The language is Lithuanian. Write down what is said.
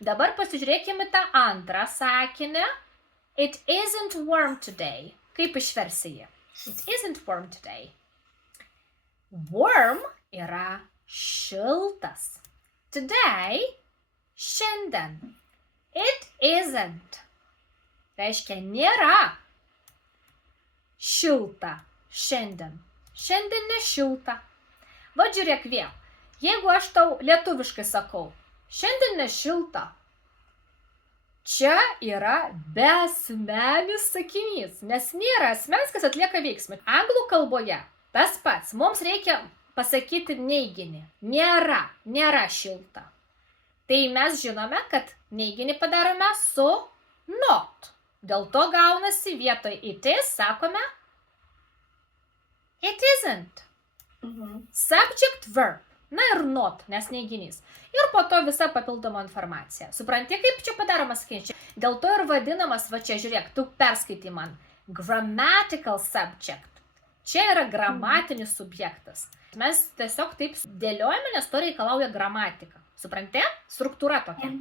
Dabar pasižiūrėkime tą antrą sakinį. It isn't warm today. Kaip išversi jį? It isn't warm today. Warm yra šiltas. Today, šiandien. It isn't. Reiškia, nėra šilta šiandien. Šiandien nešilta. Va žiūrėk vėl. Jeigu aš tau lietuviškai sakau, šiandien nešilta, čia yra beasmenis sakinys, nes nėra asmens, kas atlieka veiksmą. Anglų kalboje tas pats. Mums reikia pasakyti neiginį. Nėra šilta. Tai mes žinome, kad neiginį padarome su not. Dėl to gaunasi vietoj it is, sakome it isn't. Subject, verb. Na ir not, nes neiginys. Ir po to visa papildoma informacija. Supranti, kaip čia padaromas sakinys? Dėl to ir vadinamas, va čia žiūrėk, tu perskaitai man. Grammatical subject. Čia yra gramatinis subjektas. Mes tiesiog taip dėliojame, nes to reikalauja gramatika. Supranti? Struktūra tokia.